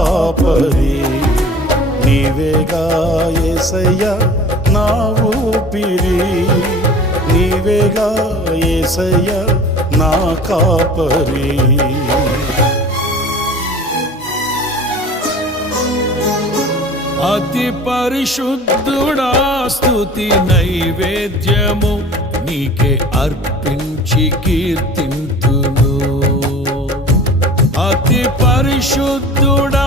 కాపరి. నీవేగా యేసయ్యా నా ఊపిరి, నీవేగా యేసయ్యా నా కాపరి. అతి పరిశుద్ధుడా స్తుతి నైవేద్యము నీకే అర్పించి కీర్తింతును. అతి పరిశుద్ధుడా